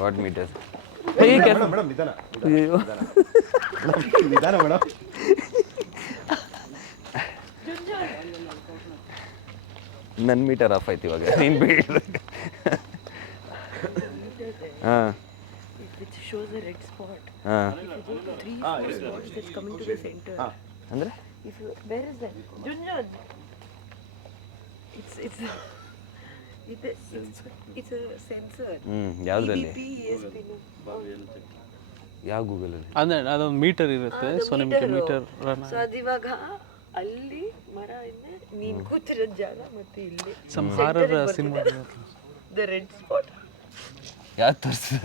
What meter. Okay madam ನನ್ನ meter off ಆಯ್ತು ಇವಾಗ. ನೀನ್ ಬೇಡ. ಅಂದ್ರೆ? It's it's a sensor. ಹ್ಞೂ ಯಾವುದ್ರಲ್ಲಿ. ಯಾವ ಗೂಗಲಲ್ಲಿ ಅಂದರೆ ಅದೊಂದು ಮೀಟರ್ ಇರುತ್ತೆ ಅದು ಸೊ ನಿಮಗೆ ಮೀಟರ್ ರನ್ So ಅದಿವಾಗ ಅಲ್ಲಿ ಮರ ಇದೆ ನೀನ್ ಕೂತಿರೋ ಜಾಗ ಮತ್ತೆ ಇಲ್ಲಿ. ಸಂಹಾರದ horror cinema the red spot ಯಾವ್ದು ತೋರಿಸಿದ?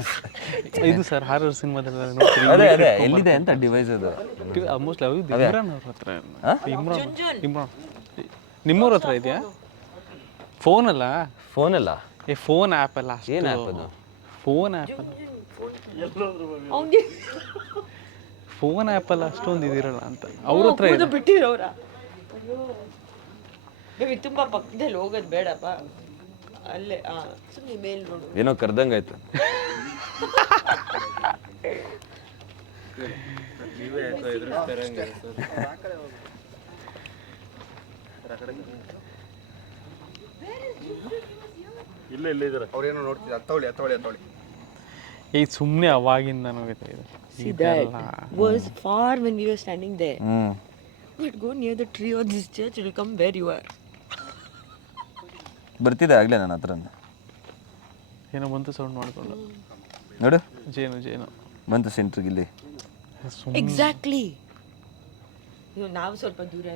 ಇದು ಸರ್ ಹಾರರ್ ಸಿನಿಮಾದಲ್ಲಿ ನೋಡ್ತೀವಿ ಅದೇ ಅದೇ ಎಲ್ಲಿದೆ ಅಂತ ಡಿವೈಸ್ ಅದು? ಆಲ್ಮೋಸ್ಟ್ ಅವ್ರು ಇಮ್ರಾನ್ ಅವ್ರ ಹತ್ರ. ಇಮ್ರಾನ್ ಇಮ್ರಾನ್ ನಿಮ್ಮೂರ ಹತ್ರ ಇದೆಯಾ? ಫೋನ್ ಅಲ್ಲ ಫೋನ್ ಅಲ್ಲ ಏ ಫೋನ್ ಆ್ಯಪ್ ಅಲ್ಲ ಏನು ಆ್ಯಪ್ ಅದು? ಫೋನ್ ಆ್ಯಪ್ ಅಲ್ಲ. ಅವನಿಗೆ ಫೋನ್ ಆ್ಯಪ್ ಅಲ್ಲ ಅಷ್ಟೊಂದು ಇದಿರಲ್ಲ ಅಂತ. ಅವ್ರ ಹತ್ರ ಇದೆ. ಬಿಟ್ಟಿರೋರ ಅಯ್ಯೋ. ಬೇಬಿ ತುಂಬಾ ಪಕ್ಕದಲ್ಲಿ ಹೋಗೋದು ಬೇಡಪ್ಪ. ಅಲ್ಲೇ ಆ ಸುಮ್ಮನೆ ಮೇಲ್ ನೋಡು. ಏನೋ ಕರ್ದಂಗಾಯ್ತು ಇಲ್ಲ ಇಲ್ಲ ಇದ್ದಾರೆ ಅವ್ರೇನೋ ನೋಡ್ತಿದ್ದಾರೆ. ಹತ್ತವಳಿ ಹತ್ತವಳಿ ಹತ್ತವಳಿ ಈ ಸುಮ್ಮನೆ ಅವಾಗಿಂದ ನನಗೆ ಇದು. Was far was far when we were standing there. ಹ್ಞೂ But go near the tree or this church, it will come where you are. ಬರ್ತಿದೆ ಆಗಲೇ ನನ್ನ ಹತ್ರ ಏನೋ ಬಂತು ಸೌಂಡ್ ಮಾಡಿಕೊಂಡು. ನೋಡು. ಜೇನು ಜೇನು. ಬಂತು ಸೆಂಟ್ರಿಗೆ ಇಲ್ಲಿ ಎಕ್ಸಾಕ್ಟ್ಲಿ Exactly. ನಾವು ಸ್ವಲ್ಪ ದೂರ.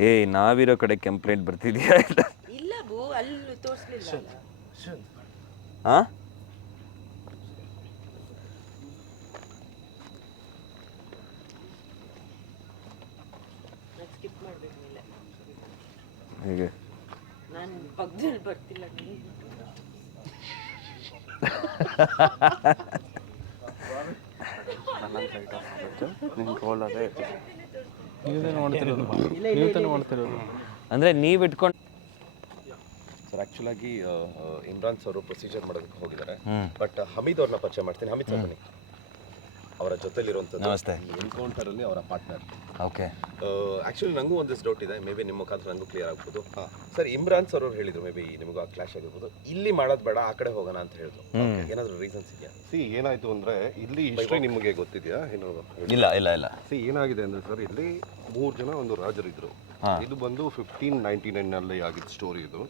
ಏಯ್ ನಾವಿರೋ ಕಡೆ ಕಂಪ್ಲೇಂಟ್ ಬರ್ತಿದ್ಯಾ ಇಲ್ಲ? ಇಲ್ಲ ಬೋ ಅಲ್ಲಿ ತೋರಿಸ್ಲಿಲ್ಲ ಹಾ ಹೇಗೆ? ನಾನು ಪಕ್ಕದಲ್ಲಿ ಬರ್ತಿಲ್ಲ ನೀನು ನೀವೇ ನೋಡ್ತಿರೋದು ರೋಲ್ ಅದೇ ನೋಡ್ತಿರೋದು ಅಂದರೆ ನೀವ್ ಇಟ್ಕೊಂಡು ಸರ್ ಆ್ಯಕ್ಚುಲಾಗಿ ಇಮ್ರಾನ್ ಸರ್ ಪ್ರೊಸೀಜರ್ ಮಾಡೋದಕ್ಕೆ ಹೋಗಿದ್ದಾರೆ. ಬಟ್ ಹಮೀದ್ ಅವ್ರನ್ನ ಪರಿಚಯ ಮಾಡ್ತೀನಿ. ಹಮೀದ್ ಸರ್ ಬನ್ನಿ. ಅವರ ಜೊತೆಲಿರುವಂಥದ್ದು. ನಮಸ್ತೆ. ಈ ಎನ್ಕೌಂಟರಲ್ಲಿ ಅವರ ಪಾರ್ಟ್ನರ್. ಓಕೆ. ಆ್ಯಕ್ಚುಲಿ ನನಗೂ ಒಂದಿಷ್ಟು ಡೌಟ್ ಇದೆ. ಮೇ ಬಿ ನಿಮ್ಮ ಮುಖಾಂತರ ನಂಗೂ ಕ್ಲಿಯರ್ ಆಗ್ಬೋದು. ಸರ್ ಇಮ್ರಾನ್ ಸರ್ ಅವ್ರು ಹೇಳಿದ್ರು ಮೇ ಬಿ ನಿಮಗೂ ಆ ಕ್ಲಾಶ್ ಆಗಿರ್ಬೋದು. ಇಲ್ಲಿ ಮಾಡೋದು ಬೇಡ ಆ ಕಡೆ ಹೋಗೋಣ ಅಂತ ಹೇಳಿದ್ರು. ಏನಾದರೂ ರೀಸನ್ಸ್ ಇದೆಯಾ? ಸಿ ಏನಾಯ್ತು ಅಂದ್ರೆ ಇಲ್ಲಿ ಹಿಸ್ಟ್ರಿ ನಿಮಗೆ ಗೊತ್ತಿದೆಯಾ? ಏನು ಇಲ್ಲ ಇಲ್ಲ ಇಲ್ಲ. ಸಿ ಏನಾಗಿದೆ ಅಂದ್ರೆ ಸರ್ ಇಲ್ಲಿ ಮೂರು ಜನ ಒಂದು ರಾಜರಿದ್ರು. ಇದು ಬಂದು ಫಿಫ್ಟೀನ್ ನೈನ್ಟಿ ಅಲ್ಲಿ ಆಗಿದ್ದ ಸ್ಟೋರಿ ಇದು.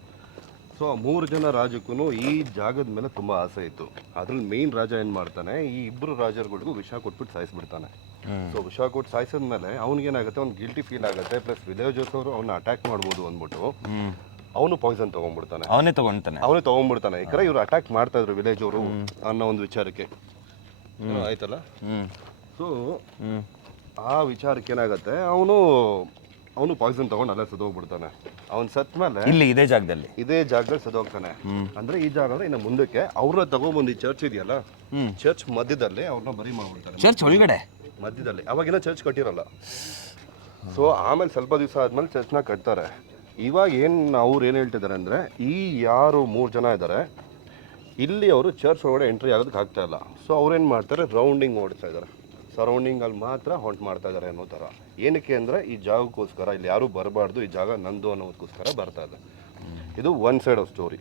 ಸೊ ಆ ಮೂರು ಜನ ರಾಜಕ್ಕೂ ಈ ಜಾಗದ ಮೇಲೆ ತುಂಬ ಆಸೆ ಇತ್ತು. ಅದ್ರಲ್ಲಿ ಮೇನ್ ರಾಜ ಏನು ಮಾಡ್ತಾನೆ ಈ ಇಬ್ಬರು ರಾಜರುಗಳಿಗೂ ವಿಷ ಕೊಟ್ಬಿಟ್ಟು ಸಾಯಿಸ್ಬಿಡ್ತಾನೆ. ಸೊ ವಿಷ ಕೊಟ್ಟು ಸಾಯಿಸಿದ್ಮೇಲೆ ಅವ್ನಿಗೇನಾಗುತ್ತೆ ಅವ್ನು ಗಿಲ್ಟಿ ಫೀಲ್ ಆಗುತ್ತೆ ಪ್ಲಸ್ ವಿಲೇಜರ್ಸ್ ಅವರು ಅವ್ನ ಅಟ್ಯಾಕ್ ಮಾಡ್ಬೋದು ಅಂದ್ಬಿಟ್ಟು ಅವನು ಪಾಯ್ಸನ್ ತಗೊಂಡ್ಬಿಡ್ತಾನೆ. ಅವನೇ ತಗೊಂಡ್ತಾನೆ ಅವನೇ ತಗೊಂಡ್ಬಿಡ್ತಾನೆ. ಕಡೆ ಇವ್ರು ಅಟ್ಯಾಕ್ ಮಾಡ್ತಾ ಇದ್ರು ವಿಲೇಜ್ ಅವರು ಅನ್ನೋ ಒಂದು ವಿಚಾರಕ್ಕೆ. ಆಯ್ತಲ್ಲ? ಸೊ ಆ ವಿಚಾರಕ್ಕೆ ಏನಾಗುತ್ತೆ ಅವನು ಅವನು ಪಾಯ್ಸನ್ ತಗೊಂಡು ಅಲ್ಲೇ ಸದೋಗ್ಬಿಡ್ತಾನೆ ಅವ್ನು ಸತ್ ಮೇಲೆ ಇಲ್ಲಿ ಇದೇ ಜಾಗದಲ್ಲಿ. ಇದೇ ಜಾಗದಲ್ಲಿ ಸದೋಗ್ತಾನೆ ಅಂದ್ರೆ ಈ ಜಾಗ ಇನ್ನು ಮುಂದಕ್ಕೆ ಅವ್ರ ತಗೊಂಡ್ಬಂದು ಈ ಚರ್ಚ್ ಇದೆಯಲ್ಲ ಚರ್ಚ್ ಮಧ್ಯದಲ್ಲಿ ಅವ್ರನ್ನ ಬರಿ ಮಾಡ್ಬಿಡ್ತಾರೆ. ಚರ್ಚ್ ಒಳಗಡೆ? ಮಧ್ಯದಲ್ಲಿ. ಅವಾಗಿನ ಚರ್ಚ್ ಕಟ್ಟಿರಲ್ಲ. ಸೊ ಆಮೇಲೆ ಸ್ವಲ್ಪ ದಿವಸ ಆದ್ಮೇಲೆ ಚರ್ಚ್ನ ಕಟ್ತಾರೆ. ಇವಾಗ ಏನು ಅವ್ರು ಏನು ಹೇಳ್ತಿದ್ದಾರೆ ಅಂದರೆ ಈ ಯಾರು ಮೂರು ಜನ ಇದ್ದಾರೆ ಇಲ್ಲಿ ಅವರು ಚರ್ಚ್ ಒಳಗಡೆ ಎಂಟ್ರಿ ಆಗೋದಕ್ಕೆ ಆಗ್ತಾ ಇಲ್ಲ. ಸೊ ಅವ್ರೇನು ಮಾಡ್ತಾರೆ? ರೌಂಡಿಂಗ್ ಓಡಿಸ್ತಾ ಇದ್ದಾರೆ. ಸರೌಂಡಿಂಗಲ್ಲಿ ಮಾತ್ರ ಹೊಂಟ್ ಮಾಡ್ತಾ ಇದ್ದಾರೆ ಅನ್ನೋ ಥರ. ಏನಕ್ಕೆ ಅಂದರೆ ಈ ಜಾಗಕ್ಕೋಸ್ಕರ ಇಲ್ಲಿ ಯಾರೂ ಬರಬಾರ್ದು ಈ ಜಾಗ ನಂದು ಅನ್ನೋದಕ್ಕೋಸ್ಕರ ಬರ್ತಾ ಇದೆ. ಇದು ಒನ್ ಸೈಡ್ ಆಫ್ ಸ್ಟೋರಿ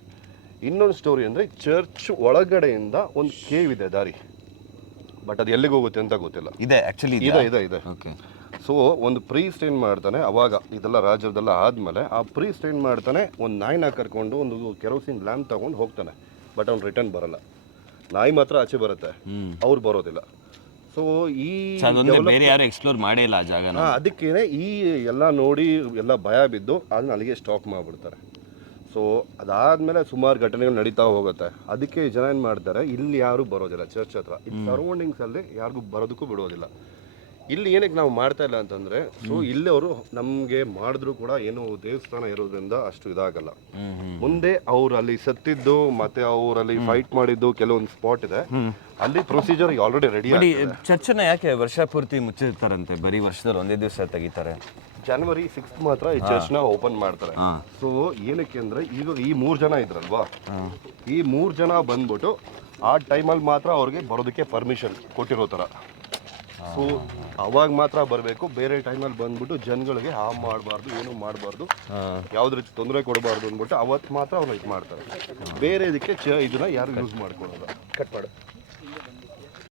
ಇನ್ನೊಂದು ಸ್ಟೋರಿ ಅಂದರೆ ಚರ್ಚ್ ಒಳಗಡೆಯಿಂದ ಒಂದು ಕೇವ್ ಇದೆ ದಾರಿ. ಬಟ್ ಅದು ಎಲ್ಲಿಗೆ ಹೋಗುತ್ತೆ ಅಂತ ಗೊತ್ತಿಲ್ಲ. ಇದೆ ಆ್ಯಕ್ಚುಲಿ ಇದೆ ಇದೆ ಇದೆ. ಓಕೆ ಸೊ ಒಂದು ಪ್ರೀಸ್ಟ್ ಏನು ಮಾಡ್ತಾನೆ ಅವಾಗ ಇದೆಲ್ಲ ರಾಜ್ಯದೆಲ್ಲ ಆದಮೇಲೆ ಆ ಪ್ರೀಸ್ಟ್ ಏನು ಮಾಡ್ತಾನೆ ಒಂದು ನಾಯಿನ ಕರ್ಕೊಂಡು ಒಂದು ಕೆರೋಸಿನ್ ಲ್ಯಾಂಪ್ ತಗೊಂಡು ಹೋಗ್ತಾನೆ. ಬಟ್ ಅವ್ನು ರಿಟರ್ನ್ ಬರಲ್ಲ. ನಾಯಿ ಮಾತ್ರ ಆಚೆ ಬರುತ್ತೆ. ಅವ್ರು ಬರೋದಿಲ್ಲ. ಸೊ ಈ ಅದೊಂದೇ ಬೇರೆ ಯಾರು ಎಕ್ಸ್ಪ್ಲೋರ್ ಮಾಡೇ ಇಲ್ಲ ಆ ಜಾಗನ. ಅದಕ್ಕೇನೆ ಈ ಎಲ್ಲ ನೋಡಿ ಎಲ್ಲ ಭಯ ಬಿದ್ದು ಅದನ್ನ ಅಲ್ಲಿಗೆ ಸ್ಟಾಕ್ ಮಾಡಿಬಿಡ್ತಾರೆ. ಸೊ ಅದಾದ್ಮೇಲೆ ಸುಮಾರು ಘಟನೆಗಳು ನಡೀತಾ ಹೋಗುತ್ತೆ. ಅದಕ್ಕೆ ಜನ ಏನು ಮಾಡ್ತಾರೆ ಇಲ್ಲಿ ಯಾರು ಬರೋದಿಲ್ಲ ಚರ್ಚ್ ಹತ್ರ. ಇಲ್ಲಿ ಸರೌಂಡಿಂಗ್ಸ್ ಅಲ್ಲಿ ಯಾರಿಗೂ ಬರೋದಕ್ಕೂ ಬಿಡೋದಿಲ್ಲ. ಇಲ್ಲಿ ಏನಕ್ಕೆ ನಾವು ಮಾಡ್ತಾ ಇಲ್ಲ ಅಂತಂದ್ರೆ ಸೊ ಇಲ್ಲಿ ಅವರು ನಮಗೆ ಮಾಡಿದ್ರು ಕೂಡ ಏನು ದೇವಸ್ಥಾನ ಇರೋದ್ರಿಂದ ಅಷ್ಟು ಇದಾಗಲ್ಲ. ಮುಂದೆ ಅವ್ರು ಅಲ್ಲಿ ಸತ್ತಿದ್ದು ಮತ್ತೆ ಅವರಲ್ಲಿ ಫೈಟ್ ಮಾಡಿದ್ದು ಕೆಲವೊಂದು ಸ್ಪಾಟ್ ಇದೆ. ಅಲ್ಲಿ ಪ್ರೊಸೀಜರ್ ಆಲ್ರೆಡಿ ರೆಡಿ ಚರ್ಚನ್ನ ಯಾಕೆ ವರ್ಷ ಪೂರ್ತಿ ಮುಚ್ಚಿರ್ತಾರಂತೆ? ಬರೀ ವರ್ಷದಲ್ಲಿ ಒಂದೇ ದಿವಸ ತೆಗಿತಾರೆ. ಜನವರಿ ಸಿಕ್ಸ್ ಮಾತ್ರ ಈ ಚರ್ಚ್ನ ಓಪನ್ ಮಾಡ್ತಾರೆ. ಸೊ ಏನಕ್ಕೆ ಅಂದ್ರೆ ಈಗ ಈ ಮೂರ್ ಜನ ಇದ್ರಲ್ವಾ? ಈ ಮೂರ್ ಜನ ಬಂದ್ಬಿಟ್ಟು ಆ ಟೈಮಲ್ಲಿ ಮಾತ್ರ ಅವ್ರಿಗೆ ಬರೋದಕ್ಕೆ ಪರ್ಮಿಷನ್ ಕೊಟ್ಟಿರೋ ಥರ ಸೊ ಅವಾಗ ಮಾತ್ರ ಬರಬೇಕು. ಬೇರೆ ಟೈಮಲ್ಲಿ ಬಂದ್ಬಿಟ್ಟು ಜನಗಳಿಗೆ ಹಾಮ್ ಮಾಡಬಾರ್ದು ಏನು ಮಾಡಬಾರ್ದು. ಯಾವ್ದು ರೀತಿ ತೊಂದರೆ ಕೊಡಬಾರ್ದು ಅಂದ್ಬಿಟ್ಟು ಅವತ್ತು ಮಾತ್ರ ಅವ್ರು ಇದು ಮಾಡ್ತಾರೆ. ಬೇರೆ ಇದಕ್ಕೆ ಚ ಇದನ್ನ ಯಾರು ಯೂಸ್ ಮಾಡ್ಕೊಳ್ಳೋದು ಕಟ್ ಮಾಡು.